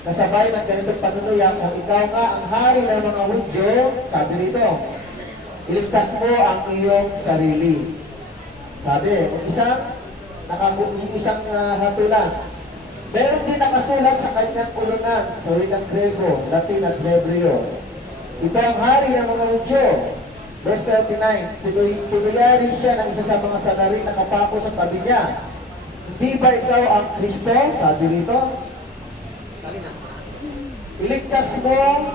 Kasabay ng ganitong panunuya, kung ikaw nga ang hari ng mga Hudyo, sabi rito, iligtas mo ang iyong sarili. Sabi, isang hatulan. Meron din nakasulat sa kanyang pulunan sa wikang Grego, Latin at Hebreo. Ito ang hari ng mga Hudyo. Verse 39, pinuyari siya ng isa sa mga salari na kapako sa tabi niya. Hindi ba ikaw ang Kristo? Sabi rito. Iligtas mo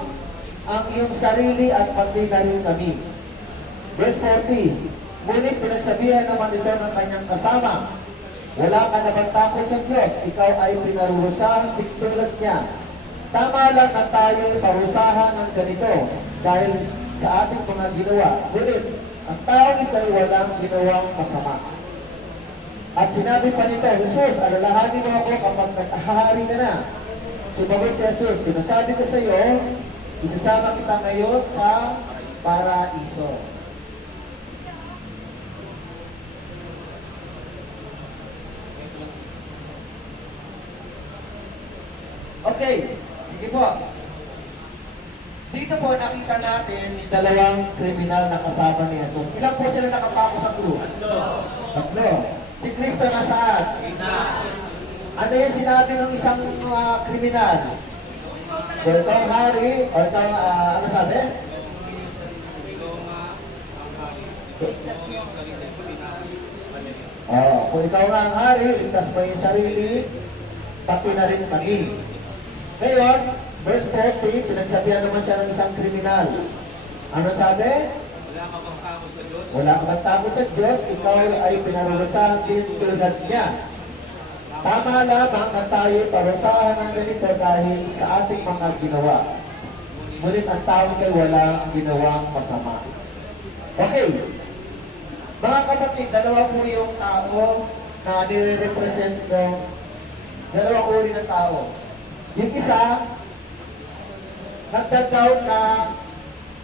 ang iyong sarili at pati na rin kami. Verse 40, ngunit pinagsabihan naman ito ng kanyang kasama, wala ka na bang takot sa Diyos? Ikaw ay pinarurusahan tulad niya. Tama lang na tayo parusahan ng ganito dahil sa ating mga ginawa. Ngunit, ang tao ito ay walang ginawang masama. At sinabi pa nito, Jesus, alalahanin mo ako kapag naghahari ka na. Sumagot si Jesus, sinasabi ko sa iyo, isasama kita ngayon sa paraiso. Okay, sige po. Dito po nakita natin yung dalawang kriminal na kasama ni Jesus. Ilan po sila nakapako sa krus? Tatlo. Si Kristo nasaan? Ano yung sinabi ng isang kriminal? So ito ang hari, o ito ang, ano sabi? Kung ikaw nga ang hari, ligtas mo yung sarili, pati na rin kami. Ngayon, verse 40, pinagsabihan naman siya ng isang kriminal. Ano sabi? Wala ka bang takot sa Diyos? Wala ka bang takot sa Diyos, ikaw ay pinarurusahan din tulad niya. Tama lamang na tayo parusahan ng ganito dahil sa ating mga ginawa. Ngunit ang tao ay walang ginawang masama. Okay. Mga kapatid, dalawa po yung tao na nire-represent ng dalawang uri ng tao. Yung isa, nagdadoubt na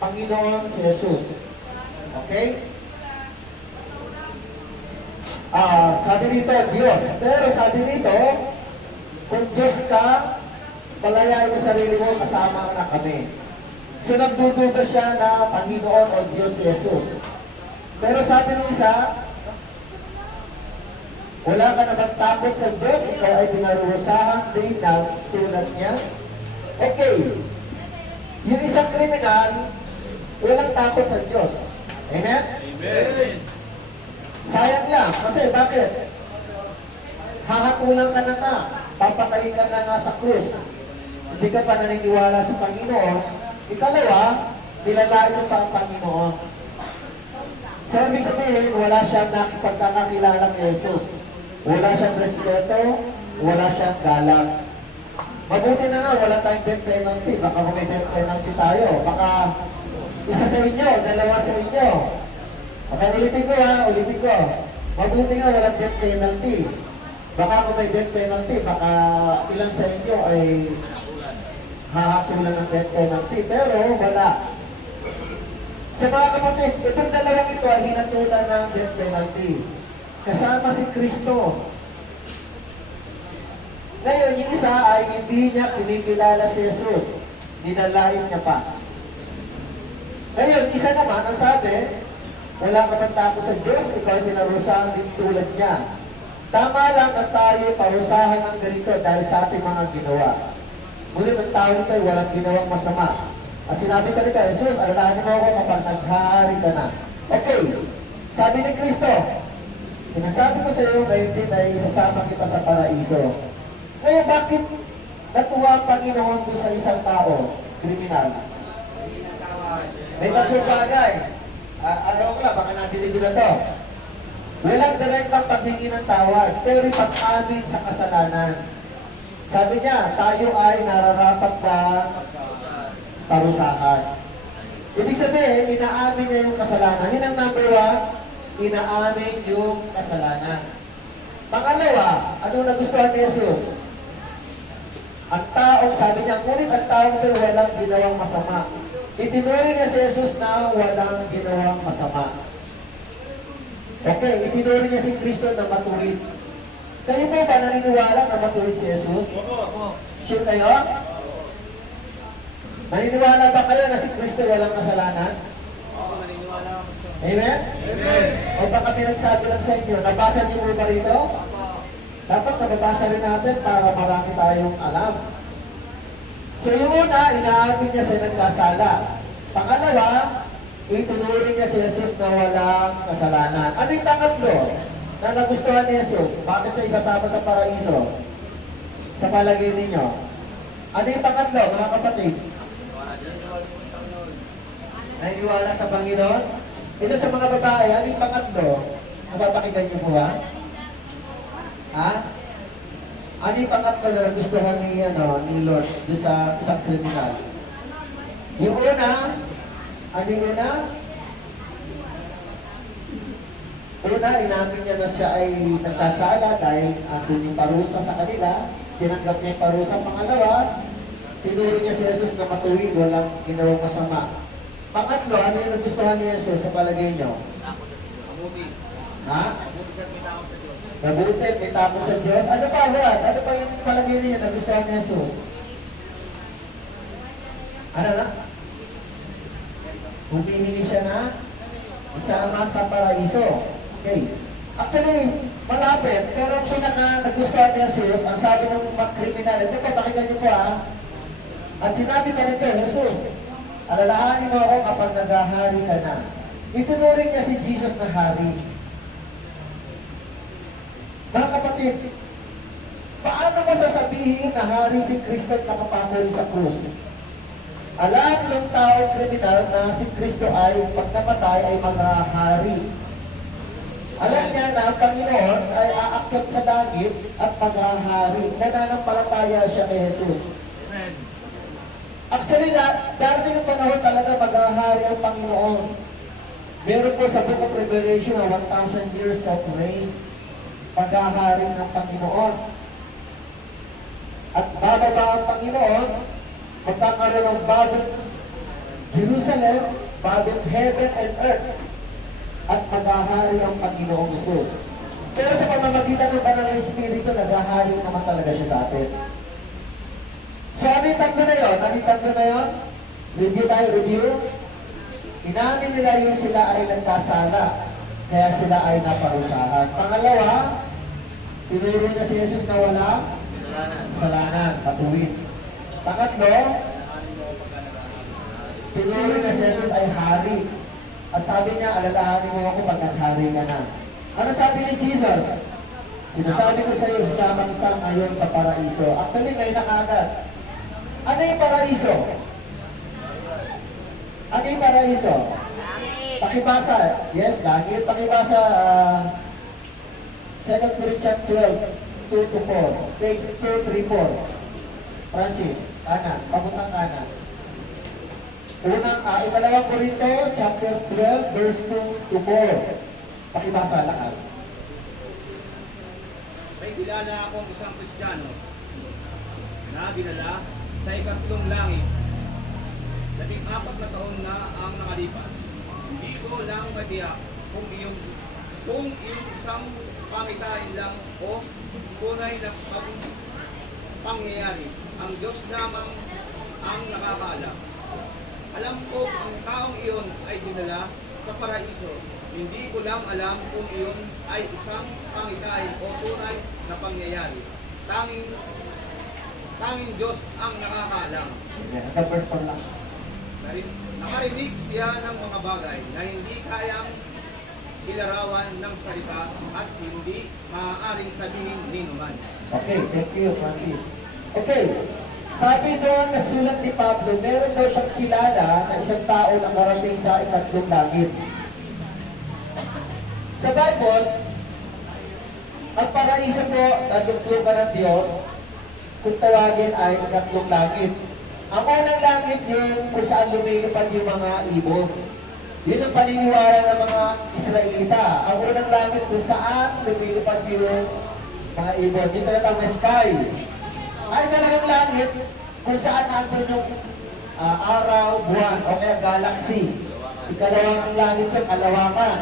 Panginoon si Jesus. Okay? Sabi rito, Diyos. Pero sabi rito, kung Diyos ka, palayain mo sarili mo, kasama na kami. So nagdududa siya na Panginoon o Diyos si Jesus. Pero sabi ng isa, wala ka na magtakot sa Diyos, ikaw ay pinarurusahan din na tulad niya. Okay. Yung isang kriminal, walang takot sa Diyos. Amen? Amen. Sayang lang. Kasi bakit? Hahatulan ka na nga. Papatayin ka na nga sa krus. Hindi ka pa naniniwala sa Panginoon. Ikalawa, nilalain mo pa ang Panginoon. So, ibig sabihin, wala siyang nakipagkakakilala kay Jesus. Wala siyang respeto, wala siyang galang. Mabuti na nga, wala tayong death penalty. Baka kung may death penalty tayo, baka isa sa inyo, dalawa sa inyo. Okay, ulitin ko. Mabuti nga, walang death penalty. Baka kung may death penalty, baka ilan sa inyo ay hahatulan ng death penalty. Pero wala. Sa mga kapatid, itong dalawang ito ay hinatulan ng death penalty. Kasama si Kristo. Ngayon, yung isa ay hindi niya kinikilala si Jesus. Dinalain niya pa. Ngayon, isa naman, ang sabi, wala ka bang takot sa Diyos, ikaw ay pinarusahan din tulad niya. Tama lang na tayo parusahan ng ganito dahil sa ating mga ginawa. Ngunit ang tao nito ay walang ginawang masama. At sinabi ka rin kay Jesus, alalahanin mo ako kapag naghahari ka na. Okay, sabi ni Kristo, sinasabi ko sa iyo na hindi na isasama kita sa paraiso. Ngayon, bakit natuwa ang Panginoon doon sa isang tao, kriminal? May tatlong bagay. Ayaw ko lang, baka nadinig na to. Walang direktang paghingi ng tawad, pero pag-amin sa kasalanan. Sabi niya, tayo ay nararapat na parusahan. Ibig sabihin, inaamin niya yung kasalanan. Yun ang number one, inaamin yung kasalanan. Pangalawa, ano nagustuhan ni Jesus? Ang taong, sabi niya, ngunit ang taong pero walang ginawang masama. Itinuri niya si Jesus na walang ginawang masama. Okay, itinuri niya si Kristo na matuwid. Kayo po ba naniniwala na matuwid si Jesus? Sure kayo? Naniniwala ba kayo na si Kristo walang kasalanan? Oo, naniniwala ako gusto. Amen? Amen. O baka pinagsabi lang sa inyo, nabasa niyo mo ba rito? Dapat nababasa rin natin para marami tayong alam. So yung una, inaamin niya siya ng kasala. Pangalawa, itunurin niya si Jesus na walang kasalanan. Ano yung pangatlo na nagustuhan ni Jesus? Bakit siya isasama sa paraiso? Sa palagay ninyo. Ano yung pangatlo, mga kapatid? Naniniwala sa Panginoon? Ito sa mga babae, ano yung pangatlo? Napapakinggan niyo po ba? Ha? Ano yung pangatlo na nagustuhan ni Lord doon sa isang kriminal? Yung una, ano yung una? Una, inamin niya na siya ay nagkasala dahil andun yung parusa sa kanila. Tinanggap niya yung parusa. Pangalawa, tinuro niya si Jesus na matuwid, walang ginawang masama. Pangatlo, ano yung nagustuhan ni Jesus sa palagay niyo? Mabuti. Ha? Mabuti sa may tao sa Diyos. Mabuti, may takot sa Diyos. Ano pa, Juan? Ano pa yung palagay niyo na nagustuhan ni Jesus? Ano na? Humihingi siya na isama sa paraiso. Okay. Actually, malapit, pero ang pinaka nagustuhan ni Jesus, ang sabi ng mga kriminal, ito pa, pakinggan niyo po ang sinabi pa nito, Jesus, alalahanin mo ako kapag naghahari ka na. Itinuring niya si Jesus na hari. Mga kapatid, paano mo sasabihin na hari si Kristo at nakapako sa krus? Alam ng taong kriminal na si Kristo ay pag namatay ay maghahari. Alam niya na ang Panginoon ay aakyat sa langit at maghahari. Nananampalataya siya kay Jesus. Amen. Actually, darating yung panahon talaga maghahari ang Panginoon. Meron po sa Book of Revelation na 1,000 years of reign. Paghahari ng Panginoon. At bababa ang Panginoon, magkakaroon ng bagong Jerusalem, bagong heaven and earth. At maghahari ang Panginoong Jesus. Pero sa pamamagitan ng Banal na Espiritu, naghahari naman talaga siya sa atin. So, ano yung tatlo na yun? Ano yung tatlo na yun? Review tayo, review. Inamin nila yung sila ay nagkasala, kaya sila ay naparusahan. Pangalawa, tinuro niya si Jesus na wala kasalanan, patuwid. Pangatlo, tinuro niya si Jesus ay hari. At sabi niya, alalahanin mo ako pag naghari ka na. Ano sabi ni Jesus? Sinasabi ko sa iyo, sasama kita ngayon sa paraiso. Actually, ngayon na kaagad. Ano yung paraiso? Ano yung paraiso? Pakibasa. Yes, langit. Pakibasa 2 Corinthians 12, 2 to 4. Page 2, 3, 4. Francis, kanan. Papuntang kanan. Ikalawang Korinto, chapter 12, verse 2 to 4. Pakibasa, lakas. May kilala akong isang Kristiyano na dinala sa ikatlong langit. 14 na taon na ang nakalipas. Hindi ko lang matiyak kung iyong isang pangitain lang o tunay na pangyayari. Ang Diyos lamang ang nakakaalam. Alam ko ang taong iyon ay dinala sa paraiso. Hindi ko lang alam kung iyon ay isang pangitain o tunay na pangyayari. Tanging Diyos ang nakakaalam. The first one lang. Nakarinig siya ng mga bagay na hindi kayang ilarawan ng salita at hindi maaaring sabihin ni naman. Okay, thank you, Francis. Okay, sabi doon na sulat ni Pablo, meron daw siyang kilala na isang tao na karating sa ikatlong langit. Sa Bible, ang paraiso po na luklukan ng Diyos, kung tawagin ay ikatlong langit. Ang unang langit yung kung saan lumilipad yung mga ibon. Yun ang paniniwala ng mga Israelita. Ang unang langit kung saan lumilipad yung mga ibon. Yung talagang sky. Ay talagang langit kung saan nandun yung araw, buwan, o kaya galaxy. Ikalawang langit yung kalawakan.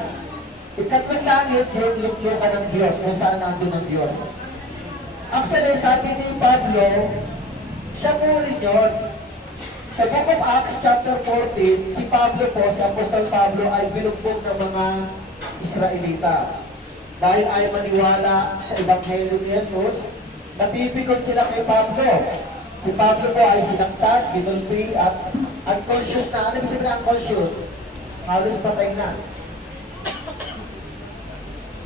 Ikatlong langit yung luklukan ng Diyos kung saan nandun ang Diyos. Actually, sabi ni Pablo, siya po rin yun. Sa Book of Acts chapter 14, si Pablo po, si Apostol Pablo ay binugbog ng mga Israelita. Dahil ay maniwala sa Ebanghelyo ni Jesus, napipikon sila kay Pablo. Si Pablo po ay sinaktan, binulpi at unconscious na. Ano ibig sabihin na unconscious? Halos patay na.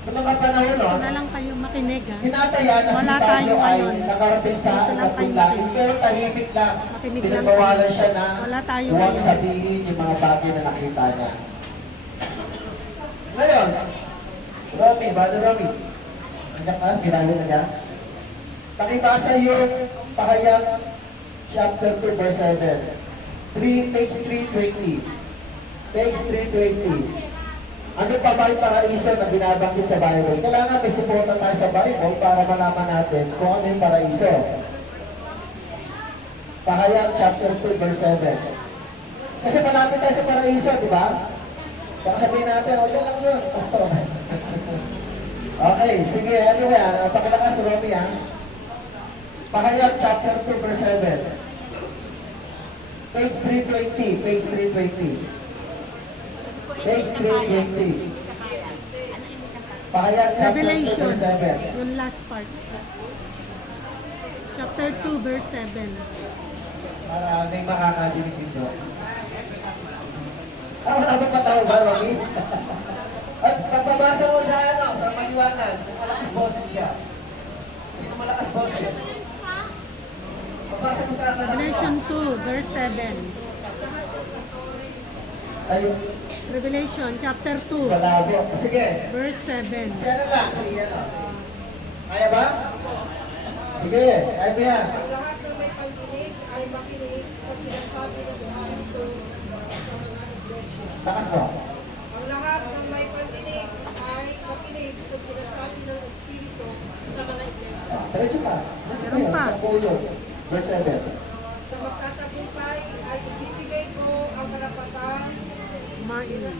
Noong mga panahon nun, Wala lang kayo makinig ha. tinataya na si Wala Pablo tayo ay ngayon. nakarating sa Dito lang ikatlong tayo langit. makinig. Pero tahimik lang. Makinig lang Pinagbawalan tayo. siya na Wala tayo huwag ngayon. sabihin yung mga bagay na nakita niya. Ngayon, Romy, Brother Romy, nandiyan ka, ginawin na niya. Pakibasa yung Pahayag chapter 2 verse 7. Page 320. Page 320. Ano pa ba yung paraiso na binabanggit sa Bible? Kailangan may suporta tayo sa Bible para malaman natin kung ano yung paraiso. Pahayag chapter 2 verse 7. Kasi malapit tayo sa paraiso, di ba? Baka sabihin natin, o yan lang yun, pastor. Okay, sige, ano yan? Pakilakas, Romy, ha? Pahayag chapter 2 verse 7. Page 320, page 320. Page 320. Pahayag chapter 2 Revelation, verse 7. yung last part. Chapter 2, verse 7. Para may makakadinig dito. Wala ba patawag ba, Romy? At pagbabasa mo sa ano, sa maliwanag, kung malakas boses niya. Sino malakas boses? Pagbasa mo sa akin. Revelation 2, verse 7. Ayun, Revelation, chapter 2, malabo. Sige, verse 7. si ano lang, si ano. Kaya ba? Sige, kaya mo yan. Ang lahat ng may pagdinig ay makinig sa sinasabi ng Espiritu sa mga iglesia. Lakas mo. Ang lahat ng may pagdinig ay makinig sa sinasabi ng Espiritu sa mga iglesia. Diretso ka. Meron pa. Sa pulo. Verse 7. Sa magtatagumpay ay ibibigay ko ang karapatan Kumain.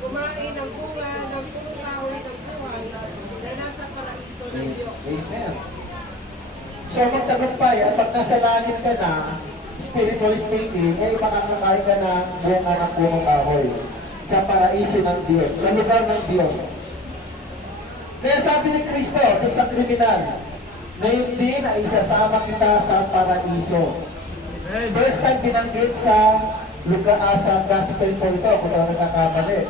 kumain ng bunga ng punong kahoy ng buhay na nasa paraiso ng Diyos. Amen. So magtagumpay, at pag nasa langit ka na, spiritually speaking, ay makakakain ka na bunga ng punong kahoy sa paraiso ng Diyos, sa lugar ng Diyos. Kaya sabi ni Kristo, ito sa kriminal, na hindi na isasama kita sa paraiso. First time binanggit sa lugar, sa gospel po ito, kung ako nagkakamali.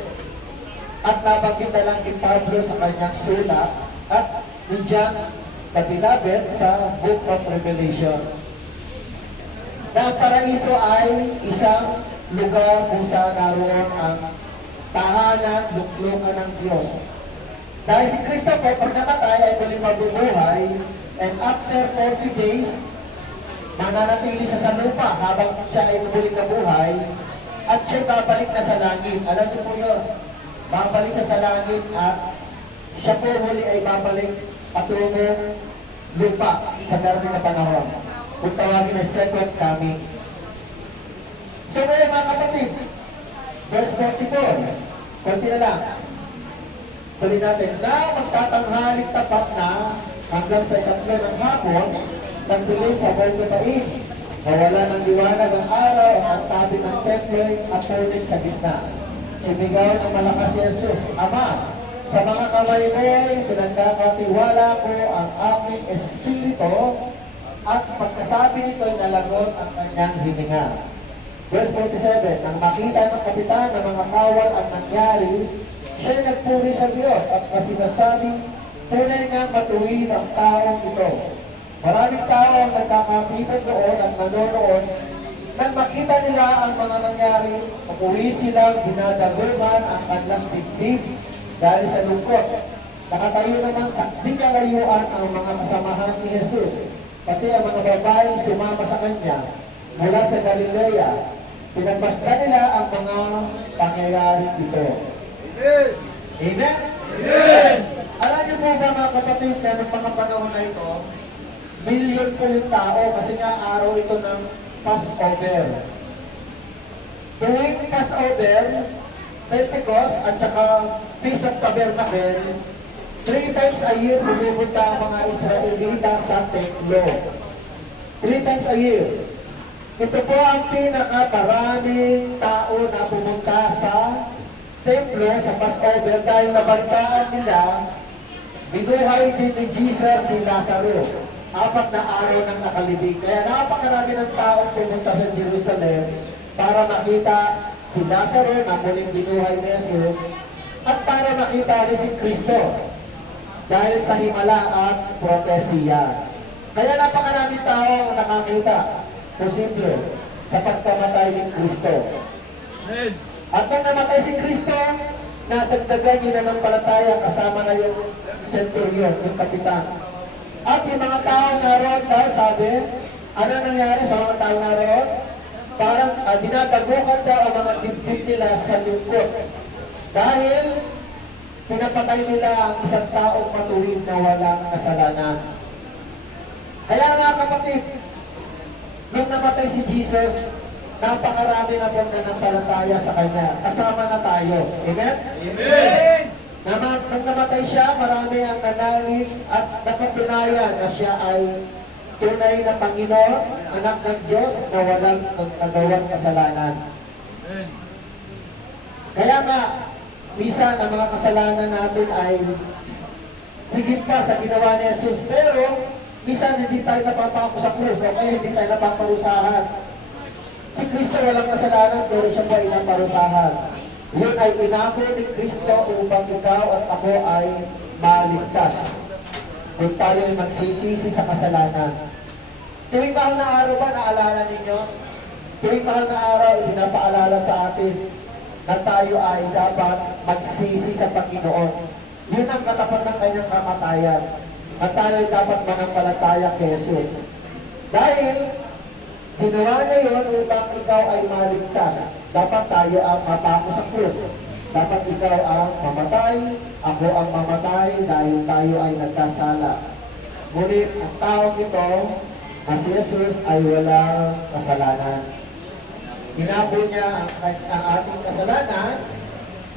At nabanggit na lang ni Pablo sa kanyang sulat at ni John the Beloved sa Book of Revelation. Na ang paraiso ay isang lugar kung saan naroon ang tahanan, luklukan ng Diyos. Dahil si Kristo po, pag namatay ay muling mabubuhay, and after 40 days, mananatili siya sa lupa habang siya ay muling nabuhay, at siya babalik na sa langit. Alam niyo po yun, babalik siya sa langit at siya po muli ay babalik patungong lupa sa darating na panahon. Kung tawagin na second coming. So ngayon mga kapatid, verse 44, konti na lang. Tuloy natin na magtatanghaling tapat na hanggang sa ikatlo ng hapon, nagdilim sa Borgo Tais, nawala ng liwanag ang araw at ang tabi ng templo ay atulid sa gitna. Sumigaw ng malakas si Jesus, Ama, sa mga kamay mo ay pinagkakatiwala ko ang aking espiritu at pagkasabi nito ay nalagot ang kanyang hininga. Verse 47, nang makita ng kapitan ng mga kawal ang nangyari, siya'y nagpuri sa Diyos at sinasabi, tunay nga matuwid ang taong ito. Maraming tao ang nagkakakita doon at nanonood. Nang makita nila ang mga nangyari, umuwi silang dinadaluman ang kanilang dibdib dahil sa lungkot. Nakatayo naman sa di kalayuan ang mga kasamahan ni Jesus, pati ang mga babaeng sumama sa kanya mula sa Galilea. Pinagbasta nila ang mga pangyayari ito. Amen? Amen! Alam niyo po ba mga kapatid, na noong mga panahon na ito, milyon po yung tao kasi nga araw ito ng Passover. Tuwing Passover, Pentecost at saka Feast of Tabernacle, 3 times a year pumupunta ang mga Israelita sa templo. 3 times a year. Ito po ang pinakamaraming tao na pumunta sa templo sa Passover dahil nabalitaan nila, binuhay din ni Jesus si Lazaro. 4 na araw nang nakalibing. Kaya napakarami ng taong pumunta sa Jerusalem para makita si Lazaro na muling binuhay ni Jesus at para makita rin si Kristo dahil sa himala at propesiya. Kaya napakaraming tao ang nakakita, posible, sa pagkamatay ni Kristo. At nang namatay si Kristo, nadagdagan yun na ng palataya kasama na yung centurion, yung kapitan. At yung mga tao naroon daw, sabi, ano nangyari sa mga tao naroon? Parang dinadagukan daw ang mga dibdib nila sa lungkot. Dahil pinapatay nila ang isang taong matuwid na walang kasalanan. Kaya nga kapatid, nung namatay si Jesus, napakarami na pong nanampalataya sa Kanya. Kasama na tayo. Amen? Amen! Nung namatay siya, marami ang nanalig at napatunayan na siya ay tunay na Panginoon, anak ng Diyos na walang nagawang kasalanan. Kaya nga, minsan ang mga kasalanan natin ay higit pa sa ginawa ni Jesus. Pero, minsan hindi tayo napapako sa krus o kaya hindi tayo napaparusahan. Si Kristo walang kasalanan pero siya po ay naparusahan. Yun ay inako ni Kristo upang ikaw at ako ay maligtas. Kung tayo ay magsisisi sa kasalanan. Tuwing mahal na araw ba, naalala ninyo? Tuwing mahal na araw, pinapaalala sa atin na tayo ay dapat magsisi sa Panginoon. Yun ang katapat ng kanyang kamatayan. At tayo ay dapat manampalataya kay Jesus. Dahil ginawa niya yun upang ikaw ay maligtas. Dapat tayo ang mapako sa krus. Dapat ikaw ang mamatay, ako ang mamatay dahil tayo ay nagkasala. Ngunit ang taong ito, na si Jesus ay walang kasalanan. Inako niya ang ating kasalanan,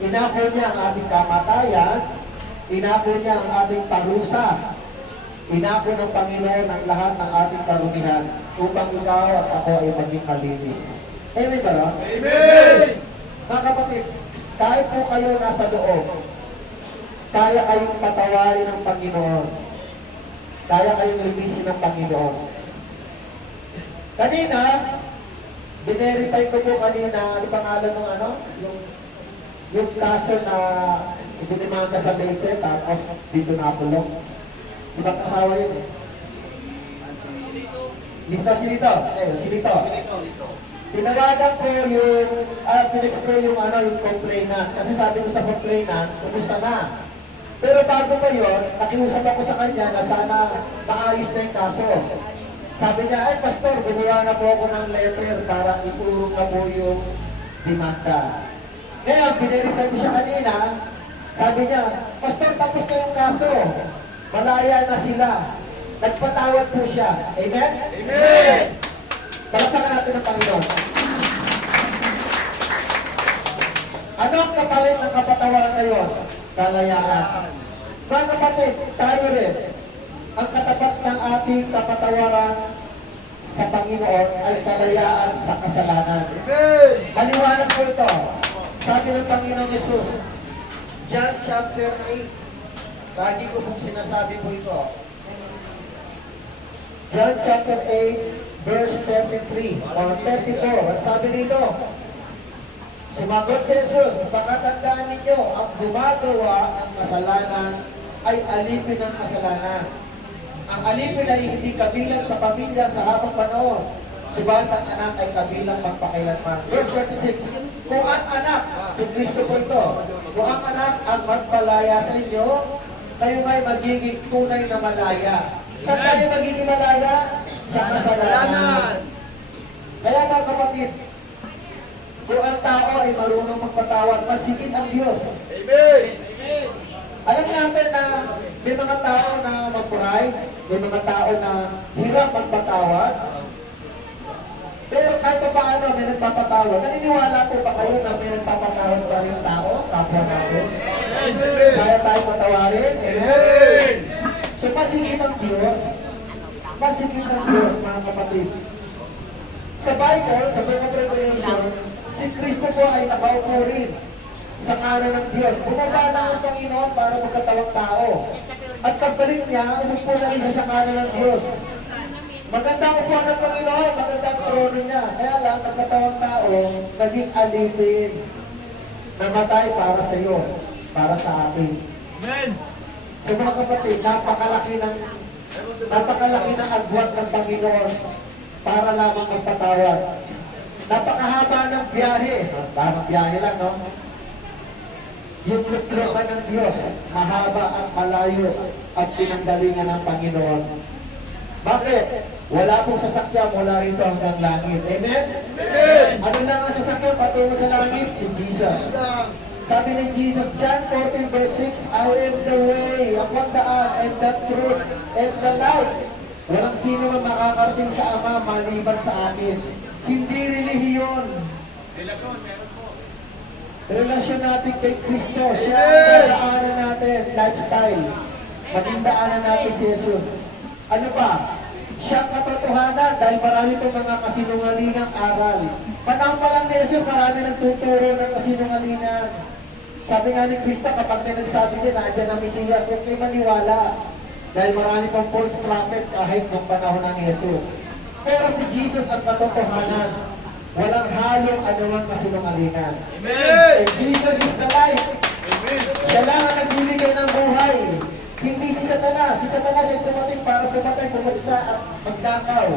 inako niya ang ating kamatayan, inako niya ang ating parusa, inako ng Panginoon ang lahat ng ating karunihan upang ikaw at ako ay maging malinis. Amen ba no? Amen! Mga kapatid, kahit po kayo nasa loob, kaya kayong patawarin ng Panginoon. Kaya kayong linisin ng Panginoon. Kanina, binerify ko po kanina, ano pangalan ng ano? Yung kaso na ibinimanda sa Leyte, tapos dito nakulong. Ibang kasawa yun eh. Sinito. Tinawagan ko yung, pinex ko yung yung complainant. Kasi sabi ko sa complainant, kumusta na? Pero bago pa yun, nakiusap ako sa kanya na sana maayos na yung kaso. Sabi niya, ay pastor, gumawa na po ako ng letter para iturong na po yung demanda. Kaya, pinerify ko siya kanina, sabi niya, pastor, tapos na yung kaso. Malaya na sila. Nagpatawad po siya. Amen? Amen! Palakpakan natin ang Panginoon. Ano ang kapalit ng kapatawaran ngayon? Kalayaan. Mga kapatid, tayo rin. Ang katapat ng ating kapatawaran sa Panginoon ay kalayaan sa kasalanan. Amen! Maliwanag po ito. Sabi ng Panginoon Jesus, John chapter 8. Lagi ko pong sinasabi po ito. John chapter 8, verse 33 or 34. Ang sabi dito, sumagot si Jesus, pakatandaan ninyo, ang gumagawa ng kasalanan ay alipin ng kasalanan. Ang alipin ay hindi kabilang sa pamilya sa habang panahon. Subalit ang anak ay kabilang magpakailanman. Verse 36, kung ang anak, si Kristo po ito, kung ang anak ang magpalaya sa inyo, kayo ngay magiging tunay na malaya. Saan tayo magiging malaya? Sa kasalanan. Kaya mga kapatid, kung ang tao ay marunong magpatawad, mas higit ang Diyos. Amen! Alam natin na may mga tao na mag-pride, may mga tao na hirap magpatawad. Pero kahit pa paano may nagpapatawad, naniniwala po ba kayo na may nagpapatawad pa rin tao, kapwa natin? Kaya tayo patawarin? Amen! So masigit ang Diyos, mga kapatid. Sa Bible, sa Book of Revelation, si Kristo po ay nakaupo rin sa kanan ng Diyos. Bumaba lang ang Panginoon para magkatawang tao. At pagbalik niya, umupo na rin siya sa kanan ng Diyos. Maganda ang upuan ng Panginoon, maganda ang trono niya. Kaya lang, magkatawang tao, naging alipin. Namatay para sa iyo, para sa akin. Amen. So mga kapatid, napakalaki ng agwat ng Panginoon para lamang magpatawad. Napakahaba ng biyahe. Parang biyahe lang, no? Yung luklukan ng Diyos, mahaba at malayo at pinanggalingan ng Panginoon. Bakit? Wala pong sasakyan mula rito hanggang langit. Amen? Amen. Ano lang ang sasakyan patungo sa langit? Si Jesus. Sabi ni Jesus, John 14 verse 6, I am the way, ako ang daan, and the truth, and the life. Walang sino man makakarating sa Ama maliban sa akin. Hindi relihiyon. Relasyon, meron po. Relasyon natin kay Kristo. Siya ang daanan natin, lifestyle. Maging daanan natin si Jesus. Ano ba? Siya ang katotohanan dahil marami pong mga kasinungalingang aral. Panahon pa lang ni Jesus, marami nagtuturo ng kasinungalingan. Sabi nga ni Kristo, kapag may nagsabi niya na andyan ang Mesiyas, huwag kayo maniwala. Dahil marami pang false prophet kahit nung panahon ng Jesus. Pero si Jesus ang katotohanan. Walang halong anumang kasinungalingan. Amen. And Jesus is the life. Amen. Siya lang ang nagbibigay ng buhay. Hindi si Satanas. Si Satanas ay tumating para pumatay, pumuksa at magdakaw.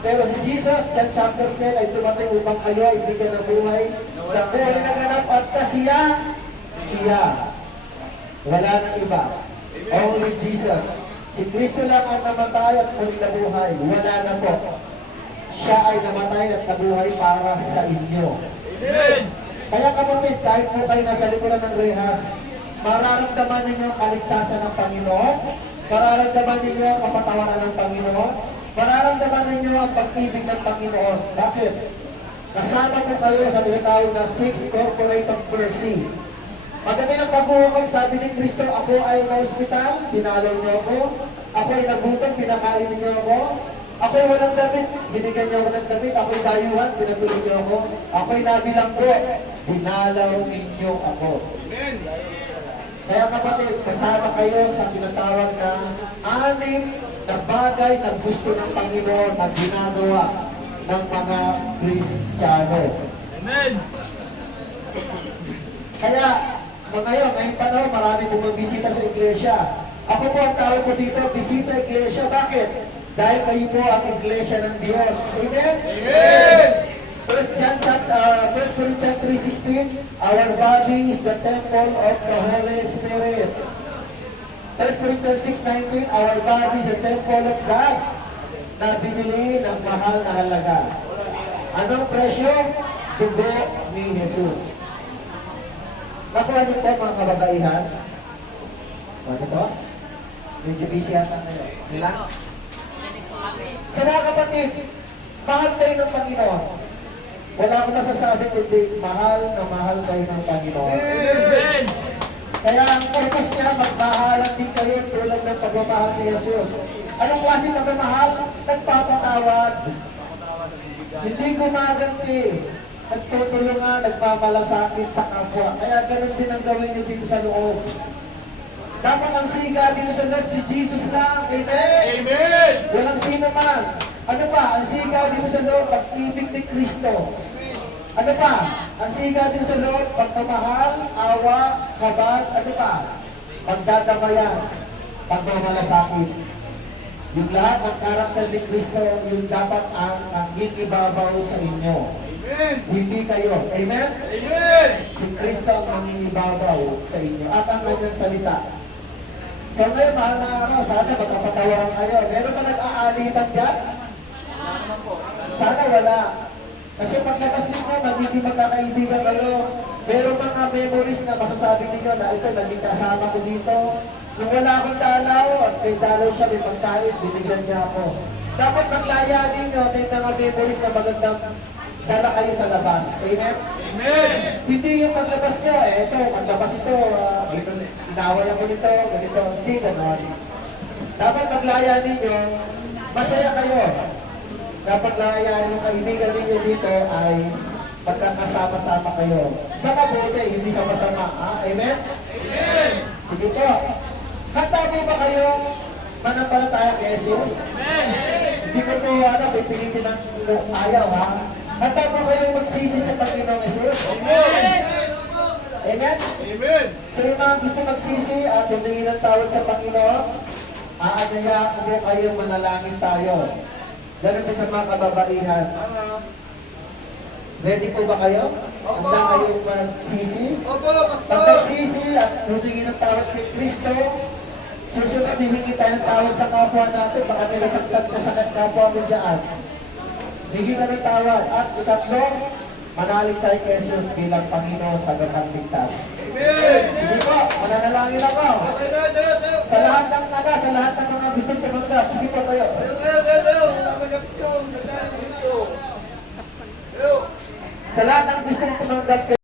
Pero si Jesus, John chapter 10, ay tumating upang kayo ay bigyan ng buhay. Sa buhay na ganap at kasiya, siya. Wala nang iba. Only Jesus. Si Kristo lang ang namatay at muli nabuhay. Wala na po. Siya ay namatay at nabuhay para sa inyo. Amen. Kaya kapatid, kahit po kayo nasa likuran ng rehas, mararamdaman ninyo ang kaligtasan ng Panginoon, mararamdaman ninyo ang kapatawaran ng Panginoon, mararamdaman ninyo ang pag-ibig ng Panginoon. Bakit? Kasama po kayo sa tinatawag na 6 Corporate of Mercy. Pagdating ng paghuhukom, sabi ni Kristo, ako ay na-hospital, dinalaw niyo ako. Ako ay nagutom, pinakain niyo ako. Ako ay walang damit, binigyan niyo ako ng damit. Ako ay dayuhan, pinatulog niyo ako. Ako ay nabilanggo, dinalaw ninyo ako. Amen. Kaya kapatid, kasama kayo sa tinatawag na 6 na bagay na gusto ng Panginoon na ginagawa ng mga Kristiyano. Amen. Kaya, ngayong panahon, marami bumibisita sa iglesia. Ako po ang tawag ko dito, bisita iglesia. Bakit? Dahil kayo po ang iglesia ng Diyos. Amen? Amen. 1 Corinthians 3:16, our body is the temple of the Holy Spirit. 1 Corinthians 6:19, our body is the temple of God na binili ng mahal na halaga. Anong presyo? Dugo ni Jesus. Nakuha niyo po mga kababaihan? Ano po? Medyo busy yata kayo. Ilan? Sa mga kapatid, mahal kayo ng Panginoon. Wala akong masasabi kundi mahal na mahal kayo ng Panginoon. Amen. Kaya ang purpose niya, magmahalan din kayo tulad ng pagmamahal ni Jesus. Anong klase ng pagmamahal? Nagpapatawad. Hindi gumaganti. Nagtutulungan, nagmamalasakit sa kapwa. Kaya ganun din ang gawin niyo dito sa loob. Dapat ang siga dito sa loob si Jesus lang. Amen? Amen. Walang sino man. Ano pa? Ang siga dito sa loob, pag-ibig ni Kristo. Ano pa? Ang siga dito sa loob, pagmamahal, awa, kabag, ano pa? Pagdadamayan, pagmamalasakit. Yung lahat ng karakter ni Kristo, yung dapat ang ibabaw sa inyo. Amen. Hindi kayo. Amen? Amen. Si Kristo ang mangingibabaw sa inyo at ang kanyang salita. So ngayon, mahal na araw, sana magkapatawaran kayo. Meron ba nag-aalitan dyan? Sana wala. Kasi paglabas ninyo, magiging magkakaibigan kayo. Meron mga memories na masasabi ninyo na ito, naging kasama ko dito. Nung wala akong dalaw, at may dalaw siya, may pagkain, binigyan niya ako. Dapat maglaya ninyo, may mga memories na magandang dala kayo sa labas. Amen? Amen. Hindi yung paglabas nyo, ito, paglabas ito, inaway ako nito, ganito, hindi ganon. Dapat maglaya ninyo, masaya kayo. dapat layaan yung kaibigan ninyo dito ay pagkakasama-sama kayo. Sa mabuti, hindi sa masama. Amen? Amen. Sige po. Handa mo ba kayong manampalataya kay Jesus? Hindi ko po pipilitin ng ayaw, ha? Handa mo kayong magsisi sa Panginoong Jesus? Amen. Amen? Amen. So yung mga gusto magsisi at humingi ng tawad sa Panginoon, aanyaya ko po kayo, manalangin tayo. Ganun din sa mga kababaihan. Ready po ba kayo? Handa kayong magsisi? Opo, Pag Pastor. nagsisi at humingi ng tawad kay Kristo, susunod hihingi tayo ng tawad sa kapwa natin. Baka may nasaktan ka sa kapwa mo dyan. Hingi ka ng tawad. At ikatlo, manalig tayo kay Jesus bilang Panginoon tagapagligtas. Amen. Sige po, mananalangin ako. Sa lahat ng sa lahat ng mga gustong tumanggap, sige po kayo. Sa lahat ng gustong tumanggap